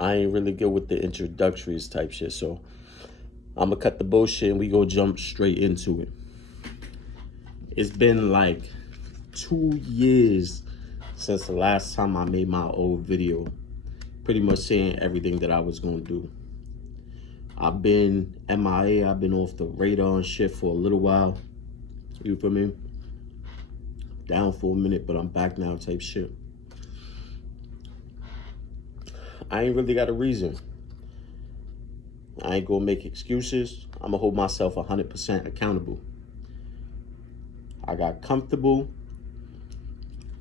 I ain't really good with the introductories type shit. So I'm gonna cut the bullshit and we go jump straight into it. It's been like 2 years since the last time I made my old video, pretty much saying everything that I was gonna do. I've been MIA, I've been off the radar and shit for a little while. You feel me? Down for a minute, but I'm back now type shit. I ain't really got a reason. I ain't gonna make excuses. I'm gonna hold myself 100% accountable. I got comfortable,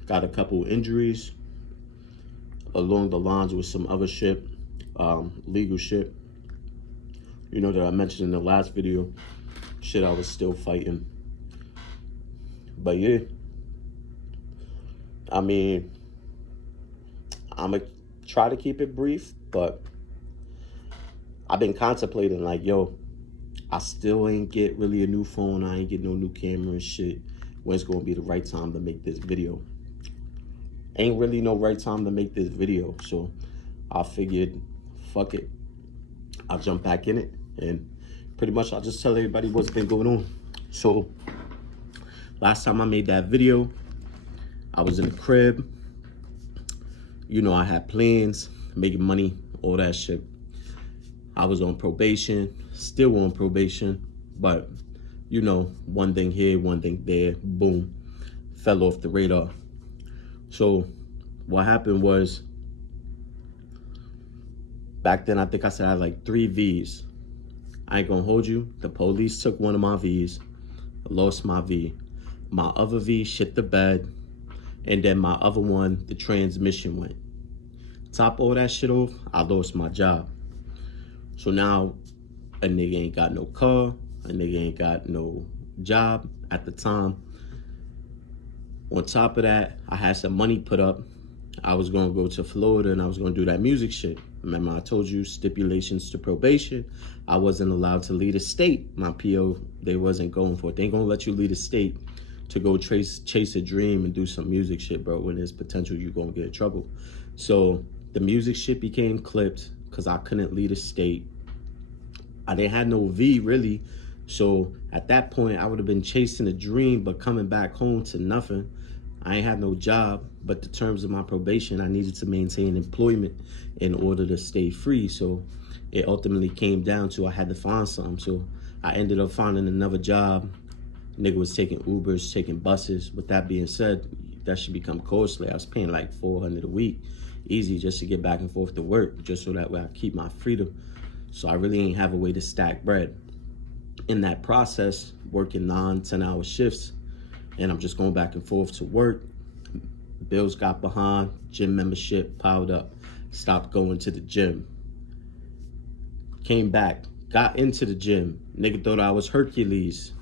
got a couple injuries along the lines with some other shit, legal shit. You know that I mentioned in the last video, shit I was still fighting. But yeah, I mean, I'm gonna try to keep it brief, but I've been contemplating like, yo, I still ain't get really a new phone. I ain't get no new camera and shit. When's gonna be the right time to make this video? Ain't really no right time to make this video. So I figured, fuck it. I'll jump back in it and pretty much I'll just tell everybody what's been going on. So last time I made that video, I was in the crib. You know, I had plans, making money, all that shit. I was on probation, still on probation, but you know, one thing here, one thing there, boom, fell off the radar. So what happened was, back then I think I said I had like 3 Vs. I ain't gonna hold you, the police took one of my Vs, lost my V. My other V shit the bed, and then my other one, the transmission went. Top all that shit off, I lost my job. So now a nigga ain't got no car, a nigga ain't got no job at the time. On top of that, I had some money put up. I was gonna go to Florida and I was gonna do that music shit. Remember I told you stipulations to probation. I wasn't allowed to leave the state. My PO, they wasn't going for it. They ain't gonna let you leave the state to go chase a dream and do some music shit, bro. When there's potential, you gonna get in trouble. So the music shit became clipped because I couldn't leave the state. I didn't have no V really. So at that point, I would have been chasing a dream, but coming back home to nothing. I ain't had no job, but the terms of my probation, I needed to maintain employment in order to stay free. So it ultimately came down to I had to find something. So I ended up finding another job. Nigga was taking Ubers, taking buses. With that being said, that should become costly. I was paying like $400 a week, easy, just to get back and forth to work, just so that way I keep my freedom. So I really ain't have a way to stack bread. In that process, working 9-10-hour shifts, and I'm just going back and forth to work. Bills got behind, gym membership piled up, stopped going to the gym. Came back, got into the gym. Nigga thought I was Hercules.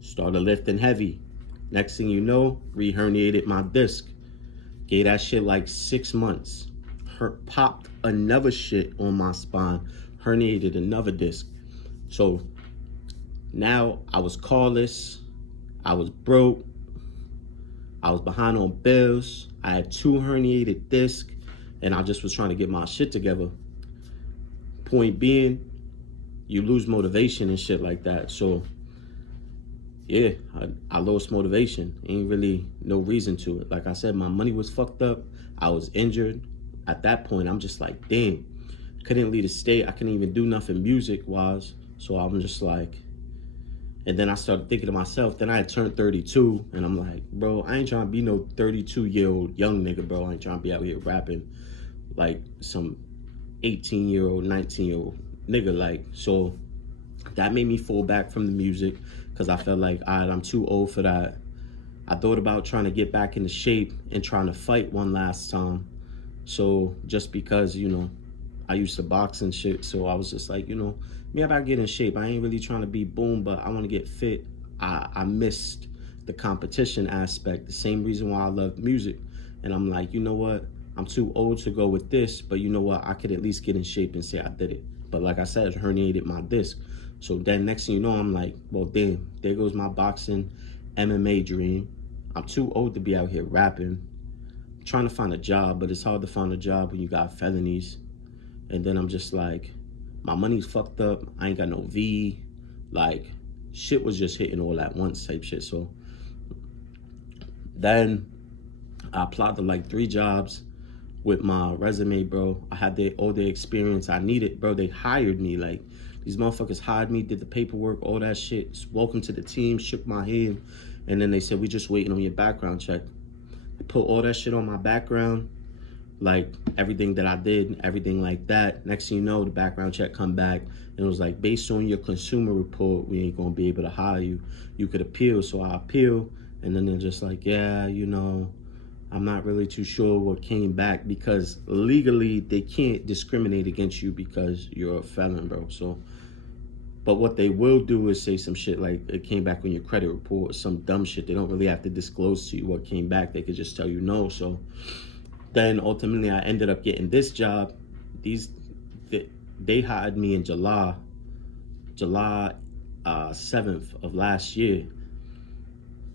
Started lifting heavy. Next thing you know, re-herniated my disc. Gave that shit like 6 months. Popped another shit on my spine. Herniated another disc. So now I was carless. I was broke. I was behind on bills. I had 2 herniated discs. And I just was trying to get my shit together. Point being, you lose motivation and shit like that. So yeah, I lost motivation. Ain't really no reason to it. Like I said, my money was fucked up. I was injured. At that point, I'm just like, damn. Couldn't leave the state. I couldn't even do nothing music-wise. So I'm just like, and then I started thinking to myself, then I had turned 32, and I'm like, bro, I ain't trying to be no 32-year-old young nigga, bro. I ain't trying to be out here rapping like some 18-year-old, 19-year-old nigga. Like, so that made me fall back from the music because I felt like, all right, I'm too old for that. I thought about trying to get back into shape and trying to fight one last time. So just because, you know, I used to box and shit, so I was just like, you know, me about get in shape. I ain't really trying to be boom, but I want to get fit. I missed the competition aspect, the same reason why I love music. And I'm like, you know what? I'm too old to go with this, but you know what? I could at least get in shape and say I did it. But like I said, it herniated my disc. So then next thing you know, I'm like, well, damn, there goes my boxing MMA dream. I'm too old to be out here rapping. I'm trying to find a job, but it's hard to find a job when you got felonies. And then I'm just like, my money's fucked up. I ain't got no V. Like, shit was just hitting all at once type shit. So then I applied to like 3 jobs with my resume, bro. I had all the experience I needed, bro. They hired me. Like, these motherfuckers hired me, did the paperwork, all that shit. Welcome to the team, shook my hand. And then they said, we just waiting on your background check. I put all that shit on my background, like everything that I did, everything like that. Next thing you know, the background check come back and it was like, based on your consumer report, we ain't gonna be able to hire you. You could appeal. So I appeal, and then they're just like, yeah, you know, I'm not really too sure what came back, because legally they can't discriminate against you because you're a felon, bro. So, but what they will do is say some shit like it came back on your credit report or some dumb shit. They don't really have to disclose to you what came back. They could just tell you no. So then ultimately I ended up getting this job. They hired me in July 7th of last year.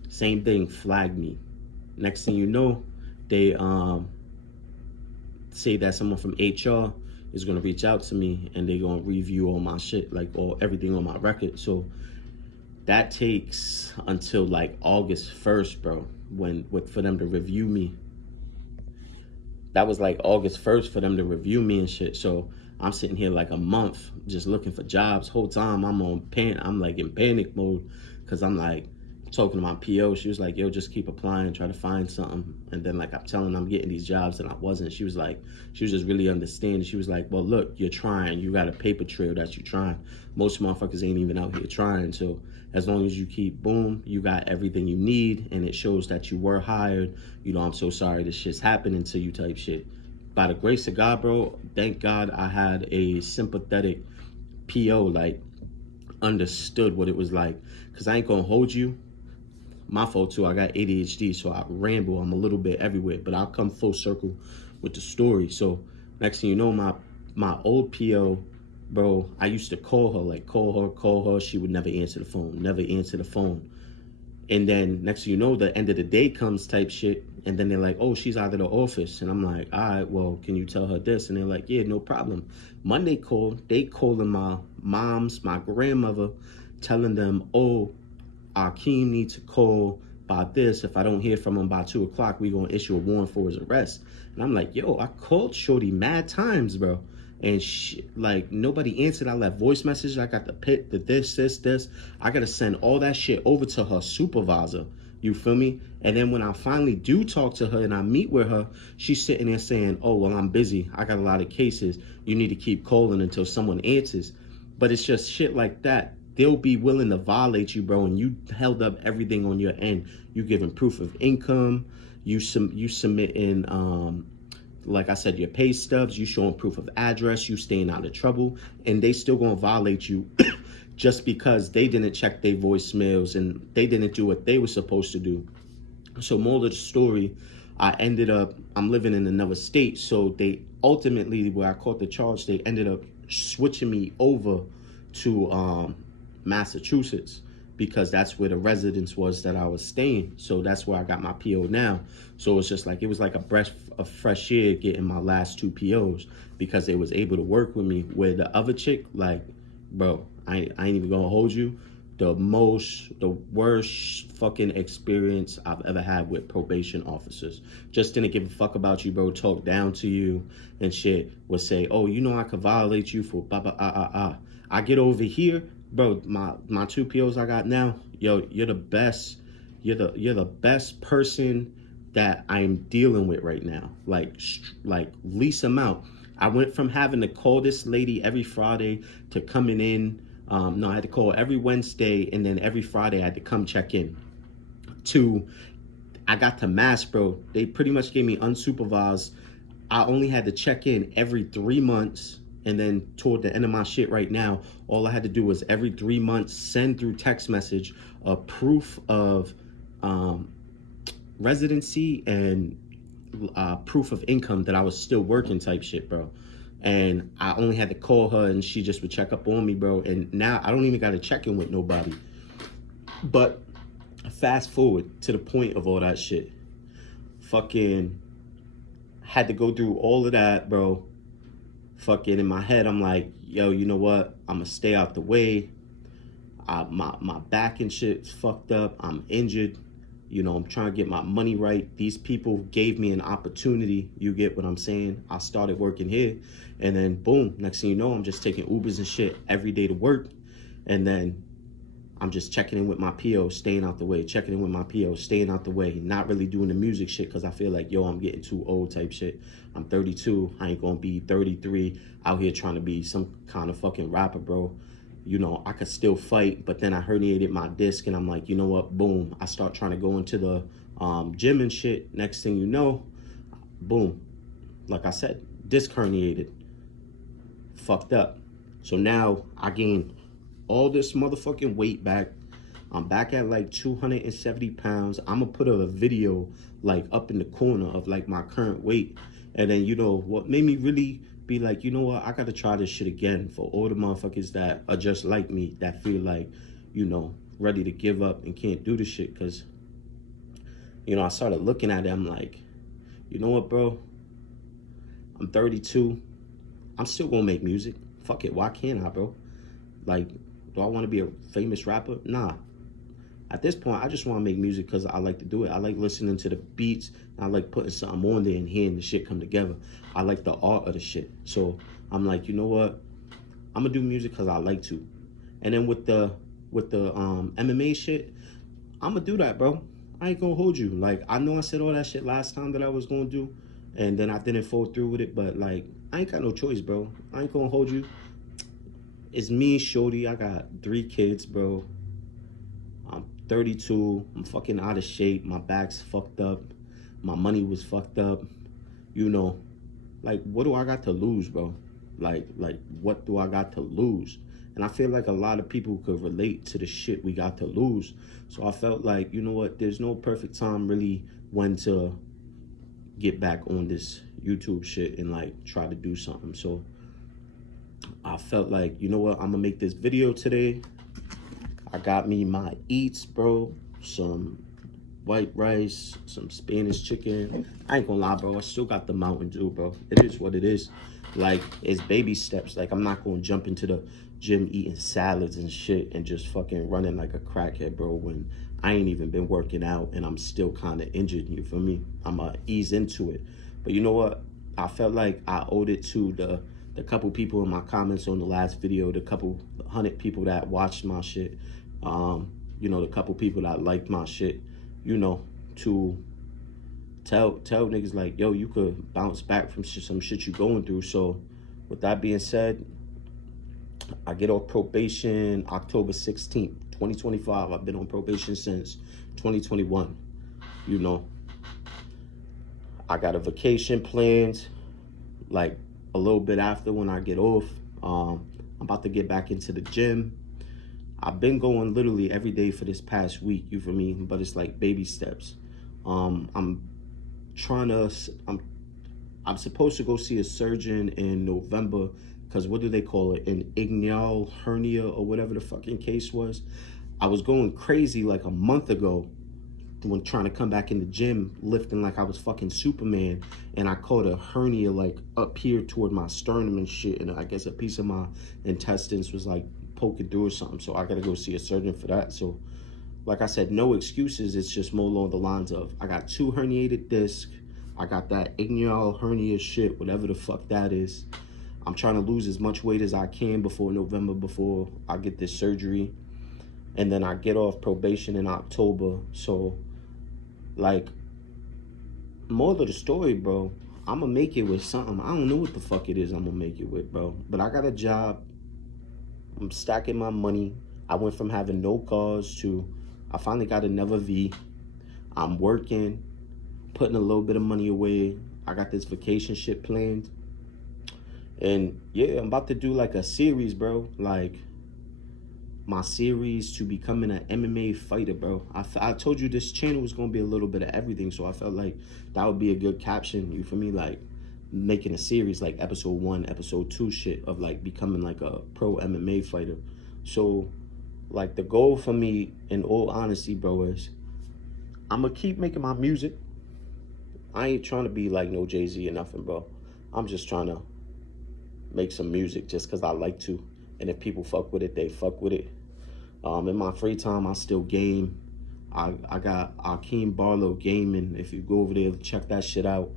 Same thing, flagged me. Next thing you know, they say that someone from HR is gonna reach out to me and they're gonna review all my shit, like everything on my record. So that takes until like August 1st, bro, for them to review me. That was like August 1st for them to review me and shit. So I'm sitting here like a month just looking for jobs. Whole time I'm like in panic mode, because I'm like talking to my PO. She was like, yo, just keep applying, try to find something. And then like I'm telling her I'm getting these jobs and I wasn't. She was just really understanding. She was like, well, look, you're trying. You got a paper trail that you're trying. Most motherfuckers ain't even out here trying. So as long as you keep, boom, you got everything you need and it shows that you were hired. You know, I'm so sorry this shit's happening to you type shit. By the grace of God, bro, thank God I had a sympathetic PO, like understood what it was like. Because I ain't gonna hold you. My fault too, I got ADHD, so I ramble. I'm a little bit everywhere, but I'll come full circle with the story. So next thing you know, my old PO, bro, I used to call her. She would never answer the phone. And then next thing you know, the end of the day comes type shit. And then they're like, oh, she's out of the office. And I'm like, all right, well, can you tell her this? And they're like, yeah, no problem. Monday they calling my my grandmother, telling them, oh, Akeem needs to call by this. If I don't hear from him by 2 o'clock, we gonna issue a warrant for his arrest. And I'm like, yo, I called Shorty mad times, bro. And like nobody answered. I left voice messages. I got the this. I gotta send all that shit over to her supervisor. You feel me? And then when I finally do talk to her and I meet with her, she's sitting there saying, oh, well, I'm busy. I got a lot of cases. You need to keep calling until someone answers. But it's just shit like that. They'll be willing to violate you, bro, and you held up everything on your end. You giving proof of income. You submitting, like I said, your pay stubs. You showing proof of address. You staying out of trouble. And they still gonna violate you just because they didn't check their voicemails and they didn't do what they were supposed to do. So moral of the story, I'm living in another state. So they ultimately, where I caught the charge, they ended up switching me over to Massachusetts, because that's where the residence was that I was staying. So that's where I got my PO now. So it's just like, it was like a breath of fresh air getting my last 2 POs, because they was able to work with me. Where the other chick, like, bro, I ain't even gonna hold you. The worst fucking experience I've ever had with probation officers. Just didn't give a fuck about you, bro. Talk down to you and shit. Would say, oh, you know I could violate you for blah, blah, I get over here, bro, my 2 POs I got now, yo, you're the best. You're the best person that I'm dealing with right now. Like least amount. I went from having to call this lady every Friday to coming in. No, I had to call every Wednesday, and then every Friday I had to come check in. I got to Mass, bro. They pretty much gave me unsupervised. I only had to check in every 3 months. And then toward the end of my shit right now, all I had to do was every 3 months send through text message a proof of residency and proof of income that I was still working type shit, bro. And I only had to call her and she just would check up on me, bro. And now I don't even got to check in with nobody. But fast forward to the point of all that shit. Fucking had to go through all of that, bro. fucking in my head, I'm like, yo, you know what? I'm gonna stay out the way. My back and shit's fucked up. I'm injured. You know, I'm trying to get my money right. These people gave me an opportunity. You get what I'm saying? I started working here, and then boom, next thing you know, I'm just taking Ubers and shit every day to work. And then I'm just checking in with my PO, staying out the way, checking in with my PO, staying out the way, not really doing the music shit because I feel like, yo, I'm getting too old type shit. I'm 32. I ain't gonna be 33 out here trying to be some kind of fucking rapper, bro. You know, I could still fight, but then I herniated my disc and I'm like, you know what, boom. I start trying to go into the gym and shit. Next thing you know, boom. Like I said, disc herniated, fucked up. So now I gained all this motherfucking weight back. I'm back at like 270 pounds. I'm gonna put a video like up in the corner of like my current weight. And then, you know, what made me really be like, you know what, I gotta try this shit again for all the motherfuckers that are just like me, that feel like, you know, ready to give up and can't do the shit. Cause, you know, I started looking at them like, you know what, bro? I'm 32. I'm still gonna make music. Fuck it, why can't I, bro? Like, do I want to be a famous rapper? Nah. At this point, I just want to make music because I like to do it. I like listening to the beats. I like putting something on there and hearing the shit come together. I like the art of the shit. So I'm like, you know what? I'm gonna do music because I like to. And then with the MMA shit, I'm gonna do that, bro. I ain't gonna hold you. Like, I know I said all that shit last time that I was gonna do, and then I didn't follow through with it. But like, I ain't got no choice, bro. I ain't gonna hold you. It's me, shorty. I got 3 kids, bro. I'm 32. I'm fucking out of shape. My back's fucked up. My money was fucked up. You know, like, what do I got to lose, bro? Like, what do I got to lose? And I feel like a lot of people could relate to the shit we got to lose. So I felt like, you know what? There's no perfect time really when to get back on this YouTube shit and like try to do something. So I felt like, you know what, I'm gonna make this video today. I got me my eats, bro. Some white rice, some Spanish chicken. I ain't gonna lie, bro. I still got the Mountain Dew, bro. It is what it is. Like, it's baby steps. Like, I'm not gonna jump into the gym eating salads and shit and just fucking running like a crackhead, bro, when I ain't even been working out and I'm still kind of injured, you feel me? I'm gonna ease into it. But you know what? I felt like I owed it to the couple people in my comments on the last video, the couple 100 people that watched my shit, you know, the couple people that liked my shit, you know, to tell niggas like, yo, you could bounce back from some shit you going through. So with that being said, I get off probation October 16th, 2025. I've been on probation since 2021. You know, I got a vacation planned like a little bit after when I get off. I'm about to get back into the gym. I've been going literally every day for this past week, you feel me? But it's like baby steps. I'm supposed to go see a surgeon in November because what do they call it? An inguinal hernia or whatever the fucking case was. I was going crazy like a month ago when trying to come back in the gym, lifting like I was fucking Superman, and I caught a hernia like up here toward my sternum and shit, and I guess a piece of my intestines was like poking through or something, so I gotta go see a surgeon for that. So like I said, no excuses. It's just more along the lines of I got 2 herniated discs, I got that inguinal hernia shit, whatever the fuck that is. I'm trying to lose as much weight as I can before November, before I get this surgery, and then I get off probation in October. So like, more of the story, bro, I'm gonna make it with something. I don't know what the fuck it is I'm gonna make it with, bro. But I got a job. I'm stacking my money. I went from having no cars to I finally got another V. I'm working, putting a little bit of money away. I got this vacation shit planned. And yeah, I'm about to do like a series, bro. Like, my series to becoming an MMA fighter, bro. I told you this channel was gonna be a little bit of everything, so I felt like that would be a good caption, you feel me? Like, making a series like episode 1, episode 2 shit of like becoming like a pro MMA fighter. So like, the goal for me, in all honesty, bro, is I'm gonna keep making my music. I ain't trying to be like no Jay-Z or nothing, bro. I'm just trying to make some music just because I like to. And if people fuck with it, they fuck with it. In my free time, I still game. I got Akeem Barlow Gaming. If you go over there, check that shit out.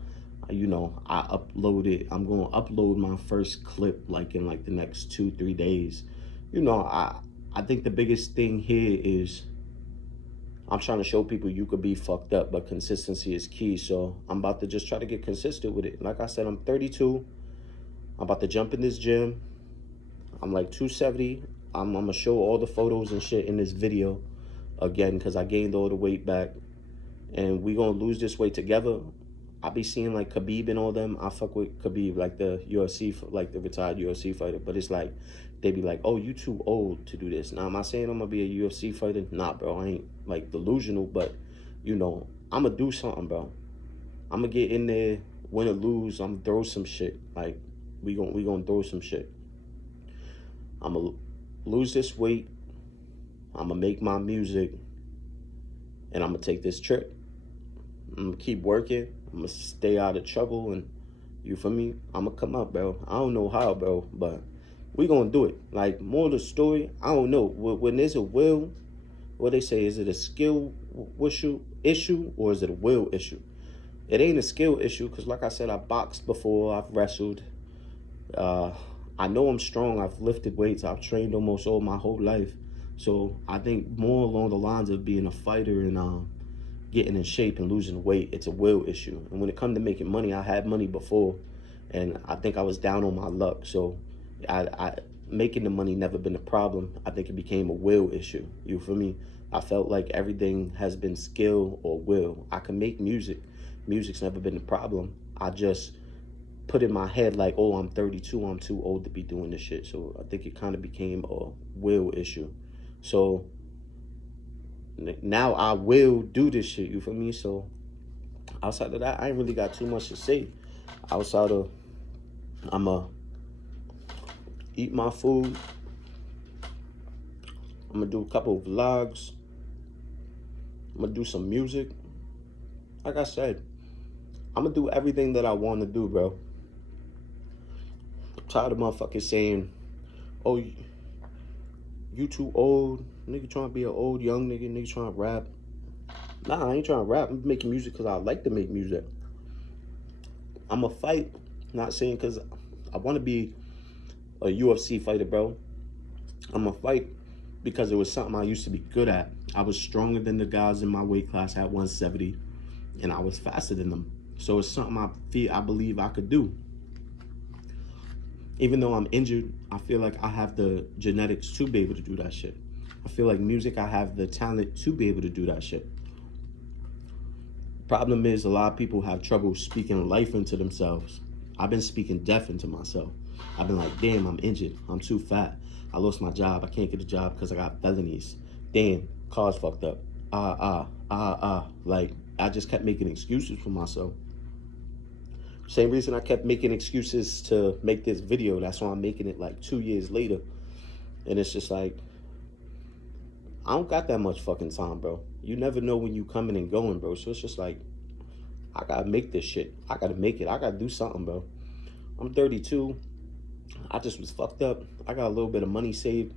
I upload it. I'm going to upload my first clip like in like the next 2-3 days. I think the biggest thing here is I'm trying to show people you could be fucked up, but consistency is key. So I'm about to just try to get consistent with it. Like I said, I'm 32. I'm about to jump in this gym. I'm like 270. I'm going to show all the photos and shit in this video again because I gained all the weight back. And we going to lose this weight together. I be seeing like Khabib and all them. I fuck with Khabib, like the UFC, like the retired UFC fighter. But it's like, they be like, oh, you too old to do this. Now, am I saying I'm going to be a UFC fighter? Nah, bro. I ain't like delusional, but I'm going to do something, bro. I'm going to get in there, win or lose. I'm going to throw some shit. Like, we gonna throw some shit. I'm going to lose this weight. I'm going to make my music. And I'm going to take this trip. I'm going to keep working. I'm going to stay out of trouble. And you feel me? I'm going to come up, bro. I don't know how, bro. But we going to do it. Like, more of the story, I don't know. When there's a will, what they say, is it a skill issue or is it a will issue? It ain't a skill issue because, like I said, I boxed before. I've wrestled. I know I'm strong. I've lifted weights. I've trained almost all my whole life. So I think more along the lines of being a fighter and getting in shape and losing weight, it's a will issue. And when it comes to making money, I had money before, and I think I was down on my luck. So I making the money never been a problem. I think it became a will issue. You feel me? I felt like everything has been skill or will. I can make music. Music's never been a problem. I just put in my head like, oh, I'm 32, I'm too old to be doing this shit. So I think it kind of became a will issue. So now I will do this shit, you feel me? So outside of that, I ain't really got too much to say. Outside of, I'ma eat my food. I'm gonna do a couple of vlogs. I'm gonna do some music. Like I said, I'm gonna do everything that I want to do, bro. I'm tired of motherfuckers saying, oh, you too old. Nigga trying to be an old young nigga. Nigga trying to rap. Nah, I ain't trying to rap. I'm making music because I like to make music. I'm a fight. Not saying because I want to be a UFC fighter, bro. I'm a fight because it was something I used to be good at. I was stronger than the guys in my weight class at 170, and I was faster than them. So it's something I believe I could do. Even though I'm injured, I feel like I have the genetics to be able to do that shit. I feel like music, I have the talent to be able to do that shit. Problem is, a lot of people have trouble speaking life into themselves. I've been speaking death into myself. I've been like, damn, I'm injured. I'm too fat. I lost my job. I can't get a job because I got felonies. Damn, car's fucked up. Like, I just kept making excuses for myself. Same reason I kept making excuses to make this video. That's why I'm making it like 2 years later. And it's just like, I don't got that much fucking time, bro. You never know when you coming and going, bro. So it's just like, I gotta make this shit. I gotta make it. I gotta do something, bro. I'm 32. I just was fucked up. I got a little bit of money saved.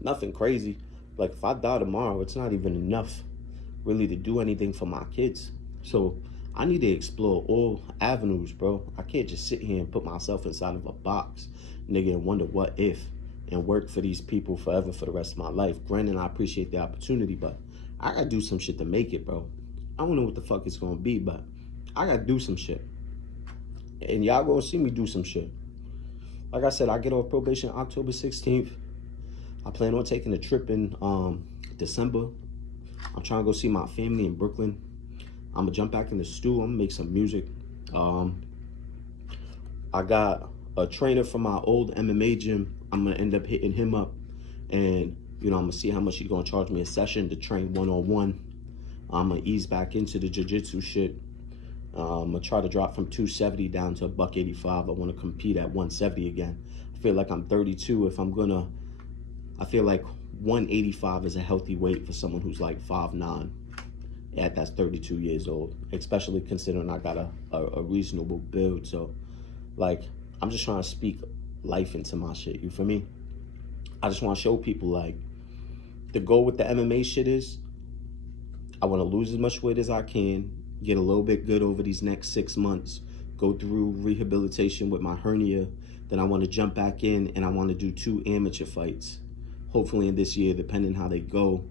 Nothing crazy. Like, if I die tomorrow, it's not even enough really to do anything for my kids. So I need to explore all avenues, bro. I can't just sit here and put myself inside of a box, nigga, and wonder what if and work for these people forever for the rest of my life. Granted, I appreciate the opportunity, but I gotta do some shit to make it, bro. I don't know what the fuck it's gonna be, but I gotta do some shit. And y'all gonna see me do some shit. Like I said, I get off probation October 16th. I plan on taking a trip in December. I'm trying to go see my family in Brooklyn. I'm gonna jump back in the studio. I'm gonna make some music. I got a trainer from my old MMA gym. I'm gonna end up hitting him up, and I'm gonna see how much he's gonna charge me a session to train one-on-one. I'm gonna ease back into the jiu-jitsu shit. I'm gonna try to drop from 270 down to $185. I want to compete at 170 again. I feel like I'm 32. I feel like 185 is a healthy weight for someone who's like 5'9". Yeah, that's 32 years old, especially considering I got a reasonable build. So, like, I'm just trying to speak life into my shit. You feel me? I just want to show people like the goal with the MMA shit is I want to lose as much weight as I can, get a little bit good over these next 6 months, go through rehabilitation with my hernia. Then I want to jump back in and I want to do 2 amateur fights, hopefully in this year, depending how they go.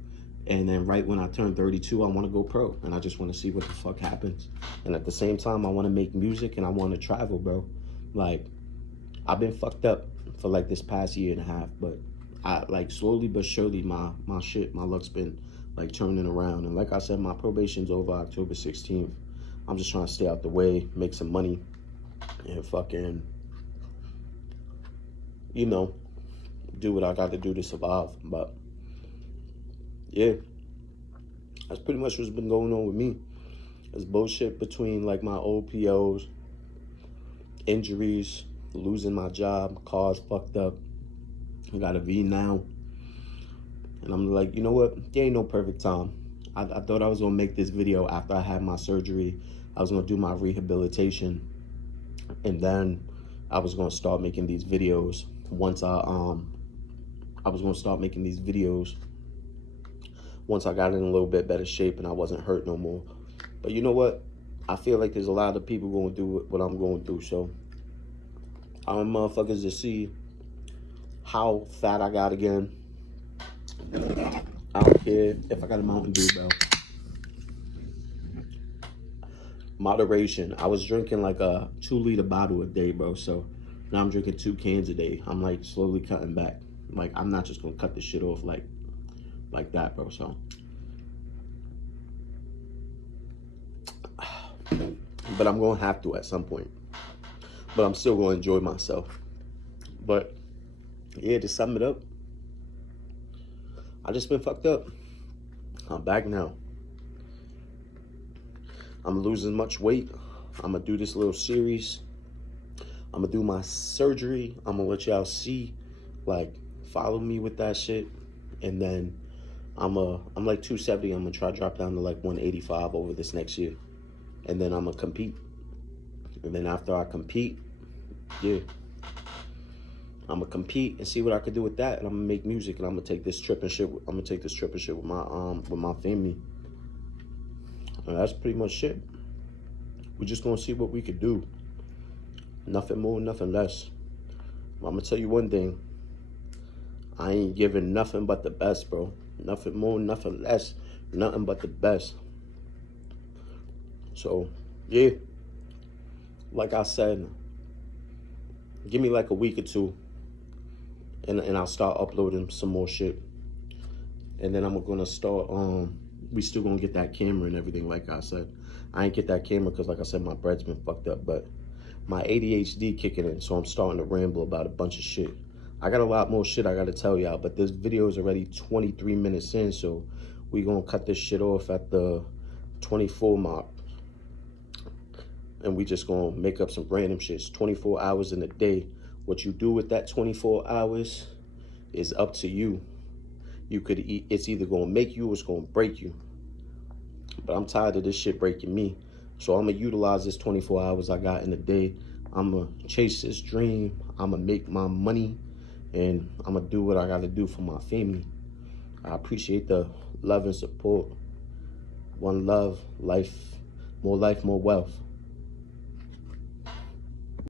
And then right when I turn 32, I want to go pro. And I just want to see what the fuck happens. And at the same time, I want to make music and I want to travel, bro. Like, I've been fucked up for like this past year and a half, but I like slowly but surely my luck's been like turning around. And like I said, my probation's over October 16th. I'm just trying to stay out the way, make some money, and fucking, you know, do what I got to do to survive. But yeah, that's pretty much what's been going on with me. It's bullshit between like my old POs, injuries, losing my job, cars fucked up. I got a V now. And I'm like, you know what? There ain't no perfect time. I thought I was gonna make this video after I had my surgery. I was gonna do my rehabilitation. And then I was gonna start making these videos once I was gonna start making these videos once I got in a little bit better shape and I wasn't hurt no more. But you know what? I feel like there's a lot of people going through what I'm going through. So I want motherfuckers to see how fat I got again. I don't care if I got a Mountain Dew, bro. Moderation. I was drinking like a 2-liter bottle a day, bro. So now I'm drinking 2 cans a day. I'm like slowly cutting back. Like, I'm not just gonna cut this shit off like that, bro. So, but I'm gonna have to at some point. But I'm still gonna enjoy myself. But yeah, to sum it up, I just been fucked up. I'm back now. I'm losing much weight. I'm gonna do this little series. I'm gonna do my surgery. I'm gonna let y'all see, like, follow me with that shit. And then I'm like 270. I'm gonna try to drop down to like 185 over this next year. And then I'm gonna compete. And then after I compete, yeah, I'm gonna compete and see what I could do with that. And I'm gonna make music and I'm gonna take this trip and shit. I'm gonna take this trip and shit with my family. And that's pretty much it. We're just gonna see what we could do. Nothing more, nothing less. I'm gonna tell you one thing. I ain't giving nothing but the best, bro. Nothing more, nothing less. Nothing but the best. So, yeah. Like I said, give me like a week or two. And I'll start uploading some more shit. And then I'm gonna start, we still gonna get that camera and everything, like I said. I ain't get that camera because, like I said, my bread's been fucked up. But my ADHD kicking in, so I'm starting to ramble about a bunch of shit. I got a lot more shit I gotta tell y'all, but this video is already 23 minutes in, so we gonna cut this shit off at the 24 mark. And we just gonna make up some random shit. It's 24 hours in a day. What you do with that 24 hours is up to you. It's either gonna make you or it's gonna break you. But I'm tired of this shit breaking me. So I'm gonna utilize this 24 hours I got in a day. I'm gonna chase this dream. I'm gonna make my money. And I'm gonna do what I gotta do for my family. I appreciate the love and support. One love, life, more wealth.